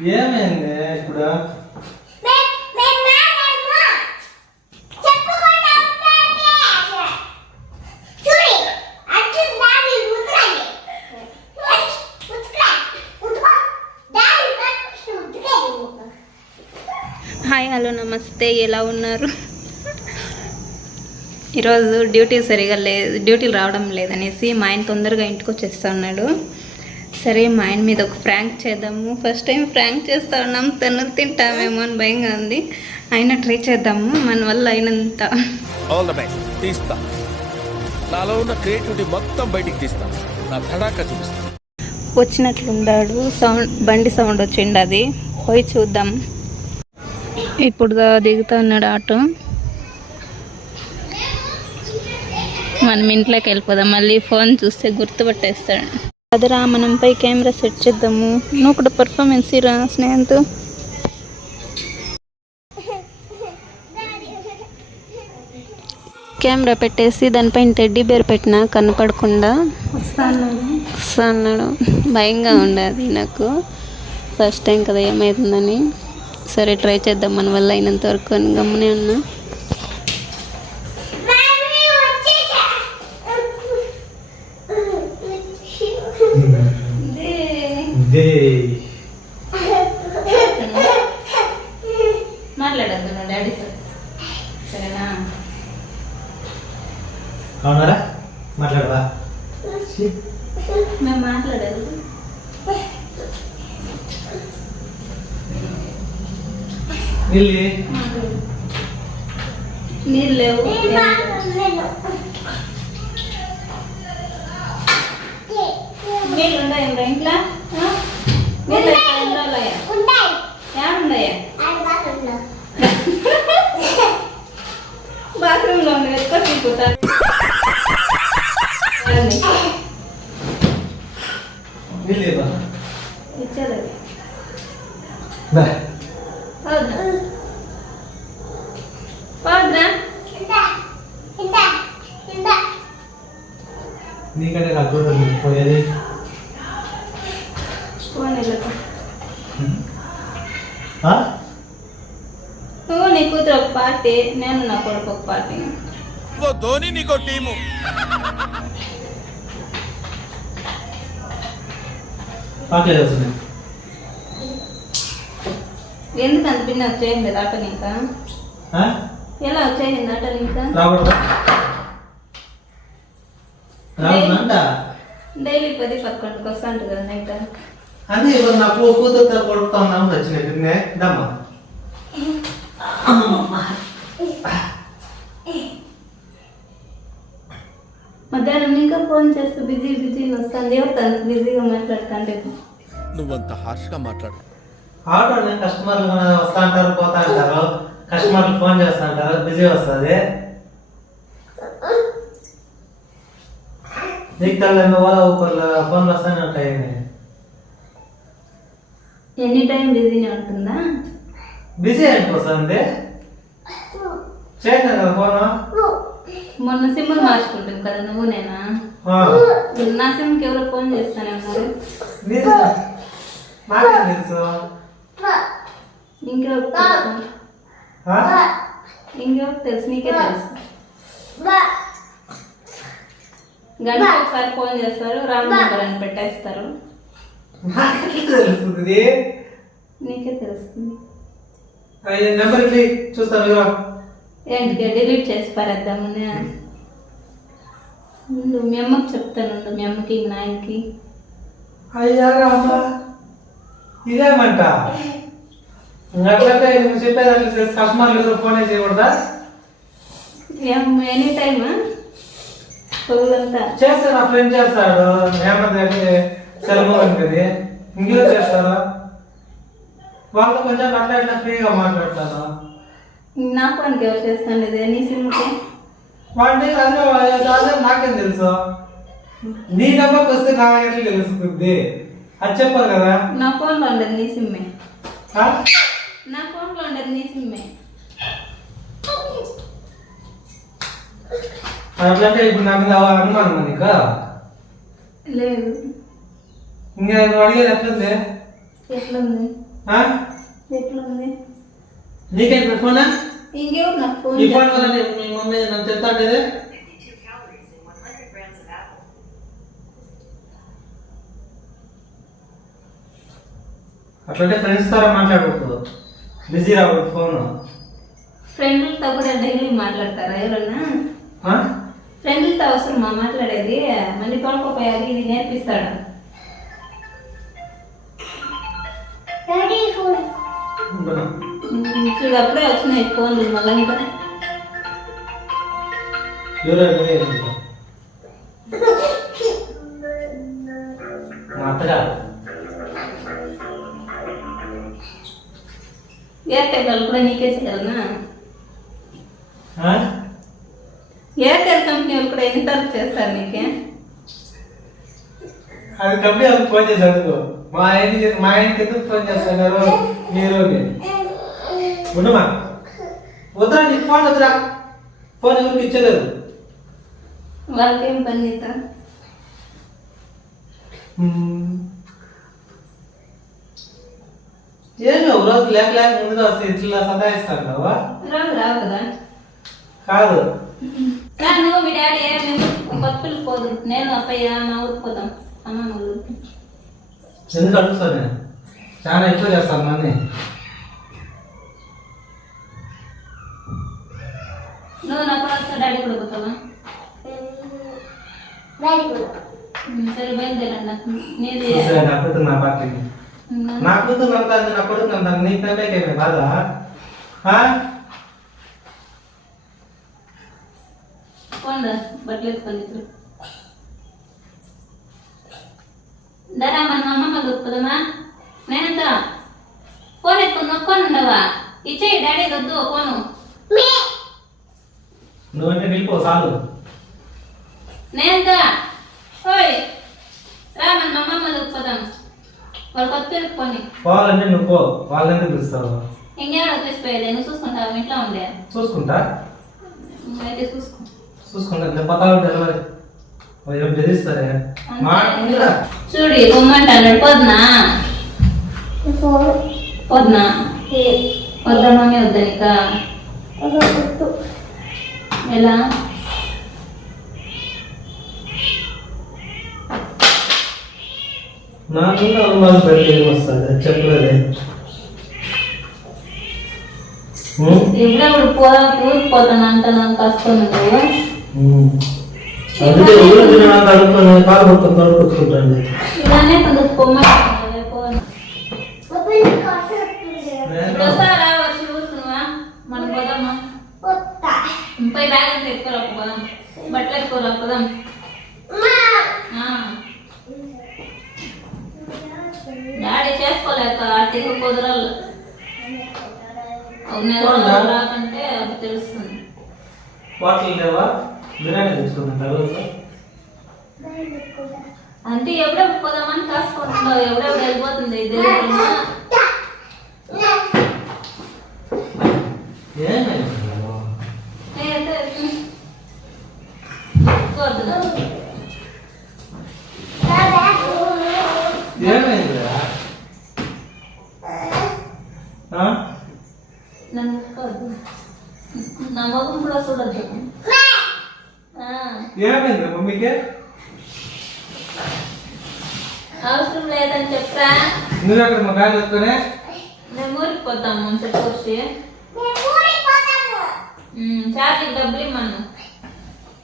ఏమైంది ఇప్పుడు? Hi hello నమస్తే. ఎలా ఉన్నారు? ఈరోజు డ్యూటీ సరిగా లేదు డ్యూటీలు రావడం లేదనేసి మా ఆయన తొందరగా ఇంటికి వచ్చేస్తా ఉన్నాడు. సరే మా ఆయన మీద ఒక ఫ్రాంక్ చేద్దాము. ఫస్ట్ టైం ఫ్రాంక్ చేస్తా ఉన్నాం. తను తింటామేమో అని భయంగా ఉంది. అయినా ట్రై చేద్దాము. మన వల్ల అయినంత. ఆల్ ద బెస్ట్ తీస్తా. నాలో ఉన్న క్రియేటివిటీ మొత్తం బయటికి తీస్తా. నా తడాక చూపిస్తా. వచ్చినట్లుండాడు. సౌండ్ బండి సౌండ్ వచ్చిండు అది. పోయి చూద్దాం. ఇప్పుడు దిగుతా ఉన్నాడు ఆటో. మనం ఇంట్లోకి వెళ్ళిపోదాం. మళ్ళీ ఫోన్ చూస్తే గుర్తుపట్టేస్తాడు. అదిరా మనం పై కెమెరా సెట్ చేద్దాము. నువ్వు కూడా పర్ఫార్మెన్స్ ఇరా స్నేహంతో. కెమెరా పెట్టేసి దానిపైన టెడ్డీ బేర్ పెట్టిన కనపడకుండా. అన్నాడు భయంగా ఉండదు నాకు. ఫస్ట్ టైం కదా ఏమవుతుందని సరే ట్రై చేద్దాం మన వల్ల అయినంత వరకు అని గమ్మునే ఉన్నా. ఇదే మాట్లాడద్దు నా డాడీతో సరేనా? అవునారా మాట్లాడవా? మేము మాట్లాడదు నిల్లి నీళ్ళు లేవు. నీళ్ళు ఉన్నాయా ఇంకా ఇంట్లో? ఏడున్నాయా బాత్రూంలో. ఉంది పౌద్రా పౌద్రా నీకంటే నాకు పోయేది ఫోన్ వెళ్ళకు ఆ? నువ్వు నీ కూతురు ఒక పార్టీ నేను నా కొడుకు ఒక పార్టీ. ధోని నీకో టీము. ఎందుకు పిన్న వచ్చేయండి ఆట ఇంకా? ఎలా వచ్చేయండి ఆట ఇంకా డైలీ పది పదకొండుకి వస్తా ఉంటుంది కదా నైట్. అదే ఇవాళ నా కూ కూతురుతో కొడుతా ఉన్నాము తిన్నే దమ్మా. మధ్యాహ్నం ఇంకా ఫోన్ చేస్తూ బిజీ బిజీగా వస్తుంది. ఎవరితో అంత బిజీగా మాట్లాడుతుంటే? నువ్వంత హార్ష్గా మాట్లాడు. ఆటోనే కస్టమర్లు కూడా వస్తా అంటారు పోతా అంటారు కస్టమర్లు ఫోన్ చేస్తా అంటారు బిజీ వస్తుంది. నీకు తెల్ల వాళ్ళ ఫోన్లు వస్తానే ఉంటాయి? ఎనీ టైం బిజీనే ఉంటుందా? బిజీ అయిపోతుంది చేయను కదా ఫోను. మొన్న సిమ్ మార్చుకుంటాం కదా నువ్వు నేనా. నా సిమ్కి ఎవరో ఫోన్ చేస్తానే ఉన్నారు. నీకు నాకేం తెలుసు? నీకే తెలుసు. గంటకు ఒకసారి ఫోన్ చేస్తారు రాంగ్ నెంబర్ అని పెట్టేస్తారు. నీకే తెలుస్తుంది. నెంబర్ చూస్తాను ఇదిగో. ఏంటి డిలీట్ చేసి పారేద్దామని మీ అమ్మకి చెప్తాను మీ అమ్మకి నాయనకి. ఇదేమంట? అట్లంటే నువ్వు చెప్పేది కస్టమర్లు ఎవరు ఫోన్ చేయకూడదా? ఎనీ టైమా పొగలంతా చేస్తే నా ఫ్రెండ్ చేస్తాడు హేమంత్ అని సెలవు ఉంటుంది. ఇంకెవరు చేస్తారు వాళ్ళతో కొంచెం అట్లా ఇట్లా ఫ్రీగా మాట్లాడతాను. నా ఫోన్కి ఎవరు చేస్తాను ఇదే నీ సిమ్కి అదే అదే నాకేం తెలుసు? నీ నెంబర్కి వస్తే నా ఎట్లా తెలుస్తుంది? అది చెప్పాలి కదా? నా ఫోన్లో ఉండదు నీ సిమ్మే? నా ఫోన్లో ఉండదు నీ సిమ్మే. అట్లంటే ఇప్పుడు నా మీద అనుమానం నీకు? లేదు. ఇంకా నువ్వు అడిగేది ఎట్లుంది? ఎట్లుంది? ఎట్లుంది? నీకేంటి ఫోనా? ఇంకెవరు నాకు ఫోన్ ఈ ఫోన్ వల్ల నీ- మీ మమ్మీ నన్ను అట్లంటే ఫ్రెండ్స్ ద్వారా మాట్లాడకూడదు బిజీ రాకూడదు ఫోన్. ఫ్రెండ్లతో కూడా డైలీ మాట్లాడతారా ఎవరన్నా? ఫ్రెండ్లతో అవసరం మా మాట్లాడేది. మళ్ళీ తోడుకోపోయాలి ఇది నేర్పిస్తాడు? ఉమ్, చూడు అప్పుడే వచ్చినాయి ఫోన్లు మళ్ళీ ఎయిర్టెల్ వాళ్ళు కూడా నీకే చేయాలనా? ఎయిర్టెల్ కంపెనీ వాళ్ళు కూడా ఎన్నిసార్లు చేస్తారు నీకే? అది కంపెనీ వాళ్ళకి ఫోన్ అడుగు మా ఆయనకి మా ఆయనకి ఎందుకు ఫోన్ చేస్తున్నారు? మీరు. ఉండమా? వద్దురా నీకు ఫోన్ వద్దురా. ఫోన్ ఎవరికి ఇచ్చలేదు? వాళ్ళకేం పని? ఏమి ఒక రోజు లేక లేక ముందుగా వస్తే ఇట్లా సతాయిస్తాను కదా? రాదు రావు కదా. కాదు. రా, నువ్వు మీ డాడీ మేము కొత్తపల్లి పోదు. నేను అప్పయ్య మా ఊరికి పోతాం అమ్మ ఊరికి. ఎందుకు అడుగుతాను నేను? చాలా ఎక్కువ చేస్తాను మనీ నువ్వు నా కూడా వస్తా డాడీ కూడా పోతావా ఉమ్, సరే బయలుదేరండి నాకు నీది నా కూతురు నా పార్టీకి ఉమ్, నా కూతురు అంతా నా కొడుకు అంతా నీకు నమ్మేకేమే బాధ ఆ? పోండి బట్టలు ఎత్తుకొని ఇద్దరు దరా మన అమ్మమ్మ దొరుకుతుందమ్మా నేనంత ఫోన్ ఎత్తుకొని నొక్కొని ఉండవా ఇచ్చేయి డాడీ వద్దు ఫోను నువ్వంటే వెళ్ళిపో చాలు. నేనంత ఓయ్ రా మన అమ్మమ్మ దొరుకుతాం వాళ్ళు కొత్త ఎత్తుకొని పోవాలంటే నువ్వు పో వాళ్ళంటే పిలుస్తావు. ఇంకేడ వచ్చేసిపోయేది? నువ్వు చూసుకుంటావు ఇంట్లో ఉండే. చూసుకుంటా? అయితే చూసుకో. చూసుకుంటా నేను పతా ఉంటాను మరి. ఏం బెదిరిస్తారే? మాట ఉందిరా. చూడు బొమ్మంటాడు పొద్దునా పొద్దునా వద్దా మమ్మీ వద్దా నీకా? ఎలా? నా మీద అనుమానం పెట్టి వస్తుంది చెప్పలేదే. ఉం? ఎప్పుడప్పుడు పో ఊరికి పోతాను అంటాను కష్టం నువ్వు. ఉం. అందుకే ఊరు తినడానికి అడుగుతాను కాలు కొట్టుకొని కాలు కొట్టుకుంటాను ఇలానే కొంచెం పొమ్మంటాను పోను ఇప్పుడు వస్తారా వచ్చి ఊరుకున్నావా మనం పోదామా ముప్పై బ్యాగ్ అంతా పోదాం. బట్టలు ఎత్తుకోరా పోదాం. ఆ. డాడీ చేసుకోలేక అట్టికి కుదరాలు రాకంటే అప్పుడు తెలుస్తుంది. బాటిల్ లేవా? బిర్యానీ తెచ్చుకుంటా రోజు అంటే ఎప్పుడెప్పుడు పోదామని కాసుకుంటున్నావు ఎవడెప్పుడు వెళ్ళిపోతుంది? ఇది తెలియకుండా. ఏమైంది నేనైతే వద్దు. ఏమైందిరా ఆ? నన్ను ముట్టుకోవద్దు. నా మొగం కూడా చూడద్దు. ఏమైంది మమ్మీకి అవసరం లేదని చెప్పరా? నువ్వు అక్కడ మా గాలి ఎత్తుకొని మేము ఊరికి పోతాము చెప్పొచ్చి చార్జీకి డబ్బులు ఇమ్మను.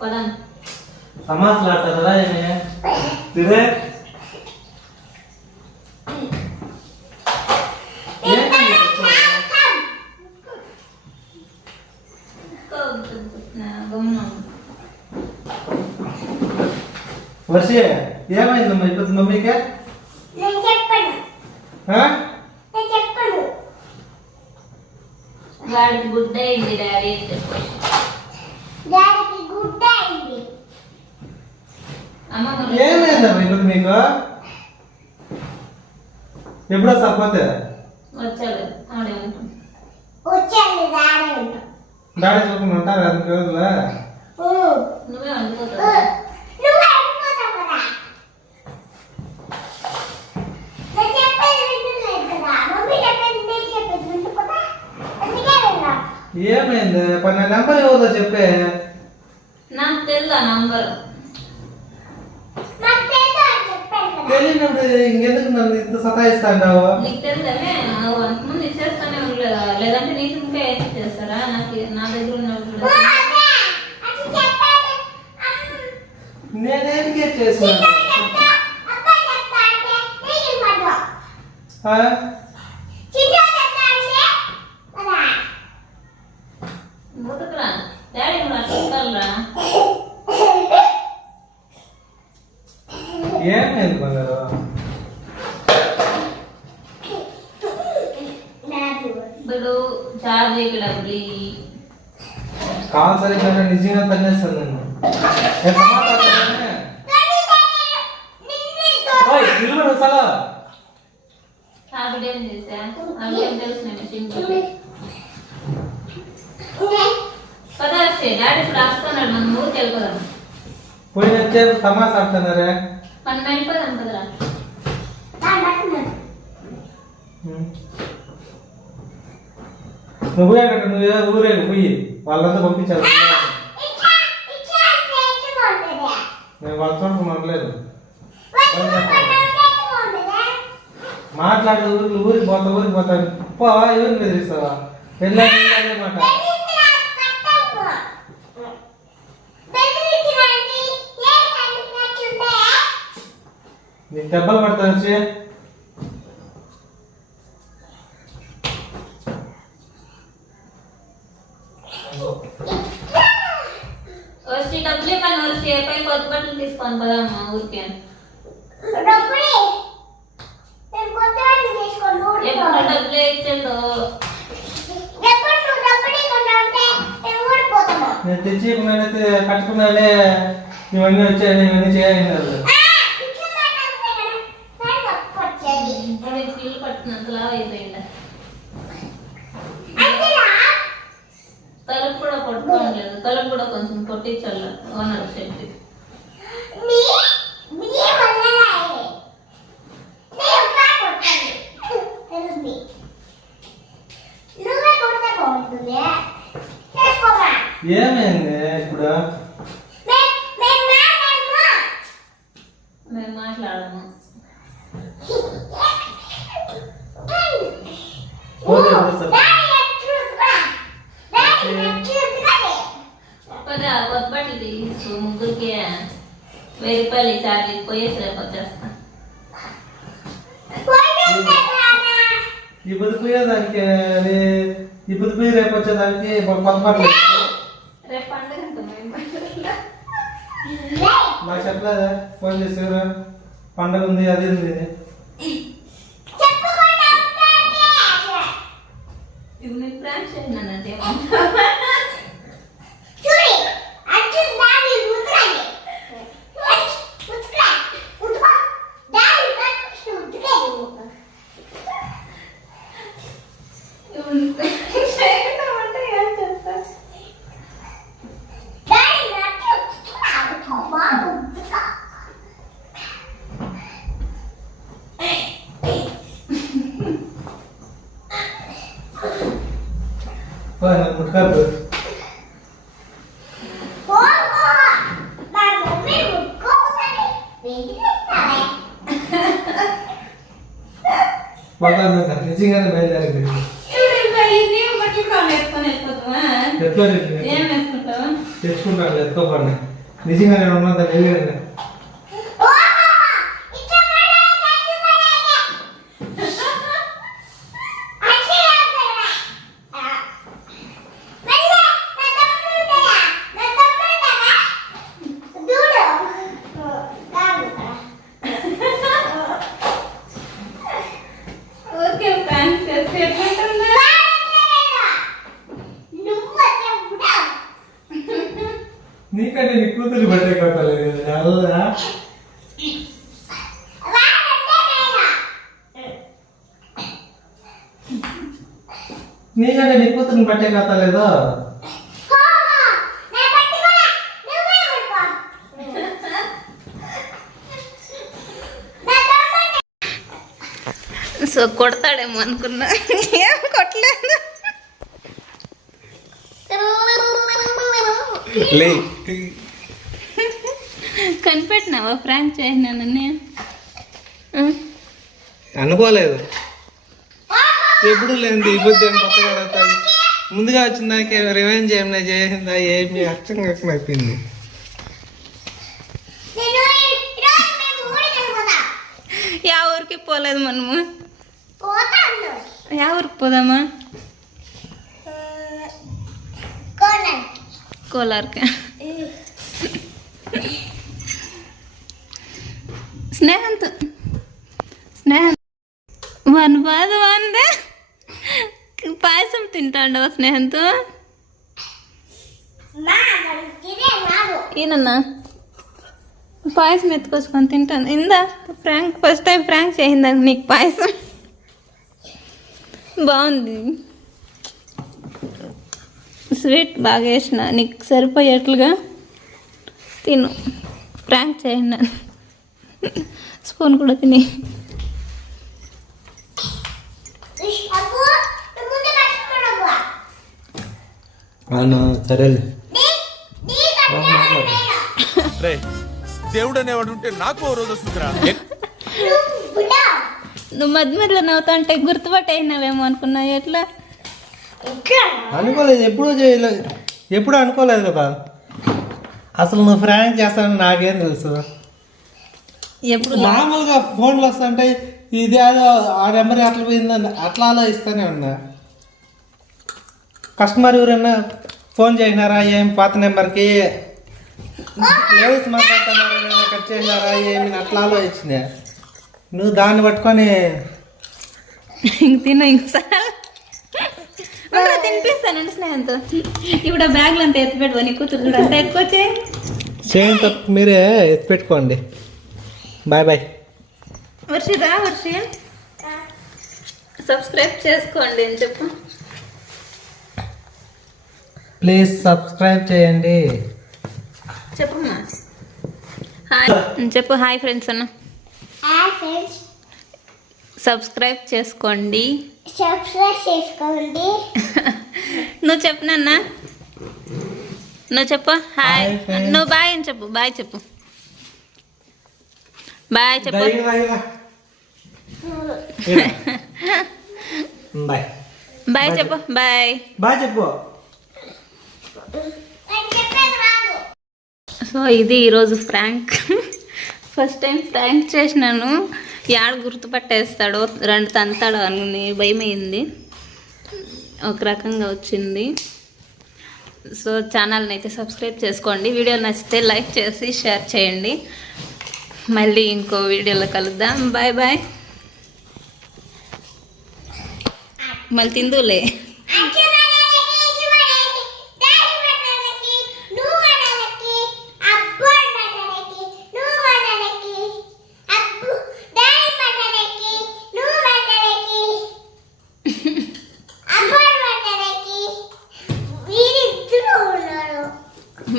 పోదాం. తమాసులు ఆడతారా ఏమి? తిరే ఏమైంది? గమనం వర్షి ఏమైందమ్మా ఇప్పుడు మమ్మీకి ఆ? వాడికి గుడ్ అయింది డాడీ చెప్పొచ్చు అమ్మ మొన్న- ఏమైందమ్మా ఇప్పుడు మీకు? ఎప్పుడో సరిపోతే? వచ్చాడు. ఆడే ఉంటాం డాడీ చూసుకుని ఉంటారు అది రోజుల? నువ్వే వండుకోతావు చెప్పేది వింటున్నాడు కదా మమ్మీ చెప్పేది ఏమైంది? పని నా నెంబర్ ఇవ్వదో చెప్పే. నాకు తెలుదా నంబర్? తెలియనప్పుడు ఇంకెందుకు నన్ను ఇంత సతాయిస్తాండావు? నీకు తెలుదమే అంతమంది ఇచ్చేస్తానే ఉండలేదా. లేదంటే నీకు ఇంకా ఏం చేస్తారా నాకు నా దగ్గర ఉన్నప్పుడు నేనేమికే చేసినాను ఆ? బుతకరా డాడీ కూడా అట్లా ఏమైంది బంగారు ఇప్పుడు చార్జీకి డబ్బులు ఇయ్యి. సరిగ్గా నిజంగా తన్నేస్తాను నేను ఎంత మాట్లాడుతున్నానే? ఓయ్, నిలబడు అసలు. ఆవిడేం చేశా? ఆవిడేం తెలుసు పదా వచ్చే డాడీ ఇప్పుడు వస్తున్నాడు మనం ఊరికి వెళ్ళిపోదాం. పోయిన వచ్చేపు తమాషా ఆడుతున్నారే? మనం వెళ్ళిపోదాం కదరా ఉం. నువ్వు ఎక్కడ నువ్వు ఏదో ఊరే పోయి. వాళ్ళంతా పంపించారు. నేను వాళ్ళ చోట మనలేదు మాట్లాడు ఊరికి ఊరికి పోతా ఊరికి పోతాను పోవా ఎవరిని బెదిరిస్తావా? వెళ్ళాలి మాట. నీకు దెబ్బలు పడతా వచ్చి వచ్చి డబ్బులు పని వచ్చి పై కొత్త బట్టలు తీసుకొని పోదామా ఊరికి. ఎప్పుడు డబ్బులు ఇచ్చిండు? నేను తెచ్చియకుండా కట్టుకున్నాలే ఇవన్నీ వచ్చాయి ఇవన్నీ చేయాలి తలుపు కూడా పట్టుకోవట్లేదు తలుపు కూడా కొంచెం కొట్టించాలి. ఓనర్ చెప్పి నువ్వే కొడితే బాగుంటుంది చేసుకోమా ఏమైంది ఇప్పుడు మేము మాట్లాడమా మేము మాట్లాడము పోతే వస్తారు. పద కొత్త బట్టలు తీసు ముగ్గురికి వెయ్యి రూపాయలు చార్జీ పోయేసి రేపు వచ్చేస్తా ఇప్పుడు పోయేదానికి అది ఇప్పుడు పోయి రేపు వచ్చేదానికి పొరపాటు రేపు నాకు చెప్పలేదా ఫోన్ చేసారా పండగ ఉంది అది ఉంది ఇప్పుడు మీకు ప్రాంక్ చేసినానంటే ఇప్పుడు నీకు prank చేయడం అంటే ఏం చేస్తా ముట్టుకాదు పోతాను నిజంగానే బయలుదేరింది ఇప్పుడు ఇంకా ఈ నీవు బట్టలు కావాలి ఎత్తుకొని వెళ్ళిపోతావా ఎత్తుకోలేదు ఏం వేసుకుంటావు తెచ్చుకుంటాను ఎత్తుకోపండి నిజంగా నేను ఉన్నంత వెళ్ళండి ఊరికే ప్రాంక్ చేస్తే ఎట్లుంటుందా నీకంటే నీ కూతురు బట్టే కొట్టలేదు నీకంటే నీ కూతురుని బట్టే కట్టలేదు సో కొడతాడేమో అనుకున్నా. ఏం కొట్టలేదు. లే. కనిపెట్టినావా ఫ్రాంక్ చేసినానని ఆ? అనుకోలేదు. ఎప్పుడు ఈ బుద్ధి ఏం కొత్తగా అడుగుతాది? ముందుగా వచ్చిన దానికి రివెంజ్ ఏమైనా చేసిందా ఏమి అర్థం కాకుండా అయిపోయింది. వెళ్ళిపోతాం యా ఊరికి పోలేదు మనము. యా ఊరికి పోదామా? కోలార్కి. స్నేహంతో స్నేహం వన్ బాధ వందే. పాయసం తింటాండవ స్నేహంతో? ఈయనన్నా? పాయసం ఎత్తుకొచ్చుకొని తింటాను. ఇందా? ఫ్రాంక్ ఫస్ట్ టైం ఫ్రాంక్ చేయిందా నీకు పాయసం. బాగుంది. స్వీట్ బాగా వేసిన నీకు సరిపోయేట్లుగా తిను. ఫ్రాంక్ చేయండి. స్పూన్ కూడా తిని. సరేలే. దేవుడు అనేవాడు ఉంటే నాకు ఓ రోజు వస్తుందిరా. నువ్వు మధ్య మధ్యలో నవ్వుతా అంటే గుర్తుపట్టేసినావేమో అనుకున్నా ఎట్లా? అనుకోలేదు ఎప్పుడూ చేయలేదు ఎప్పుడు అనుకోలేదు కదా. అసలు నువ్వు ఫ్రాంక్ చేస్తానని నాకేం తెలుసు? ఎప్పుడు మామూలుగా ఫోన్లు వస్తుంటే ఇది ఆ నెంబర్ అట్లా పోయిందని అట్లా ఆలోచిస్తూనే ఉన్నా. కస్టమర్ ఎవరైనా ఫోన్ చేసినారా? ఏం పాత నెంబర్కి? లేడీస్ మాట్లాడుతున్నారా కట్ చేసినారా? ఏమి అట్లా ఆలోచించింది నువ్వు దాన్ని పట్టుకొని ఇంక తిను ఇంకోసారి తినిపిస్తానండి స్నేహంతో. ఇప్పుడు ఆ బ్యాగ్లు అంతా ఎత్తిపెట్టుకో నీ కూతురు అంతా ఎత్తుకొచ్చే. చేయని తప్పు మీరే ఎత్తి పెట్టుకోండి బాయ్ బాయ్. వర్షి రా వర్షి? సబ్స్క్రైబ్ చేసుకోండి అని చెప్పు? ప్లీజ్ సబ్స్క్రైబ్ చేయండి. చెప్పమ్మా. హాయ్ చెప్పు హాయ్ ఫ్రెండ్స్ అన్న. హాయ్ ఫ్రెండ్స్ సబ్స్క్రైబ్ చేసుకోండి. సబ్స్క్రైబ్ చేసుకోండి. నువ్వు చెప్పు నాన్న. నువ్వు చెప్పు హాయ్. నువ్వు బాయ్ అని చెప్పు బాయ్ చెప్పు. బాయ్ చెప్పు బాయ్ బాయ్ చెప్పు బాయ్ చెప్పు సో ఇది ఈరోజు ఫ్రాంక్ ఫస్ట్ టైం ఫ్రాంక్ చేసినాను. యాడ గుర్తుపట్టేస్తాడో రెండు తంతాడు అని భయమైంది. ఒక రకంగా వచ్చింది. సో ఛానల్ని అయితే సబ్స్క్రైబ్ చేసుకోండి. వీడియో నచ్చితే లైక్ చేసి షేర్ చేయండి. మళ్ళీ ఇంకో వీడియోలో కలుద్దాం. Bye bye. మళ్ళీ తిందులే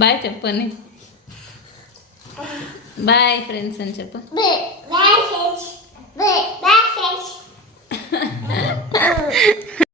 బాయ్ చెప్పండి. బాయ్ ఫ్రెండ్స్ అని చెప్పు.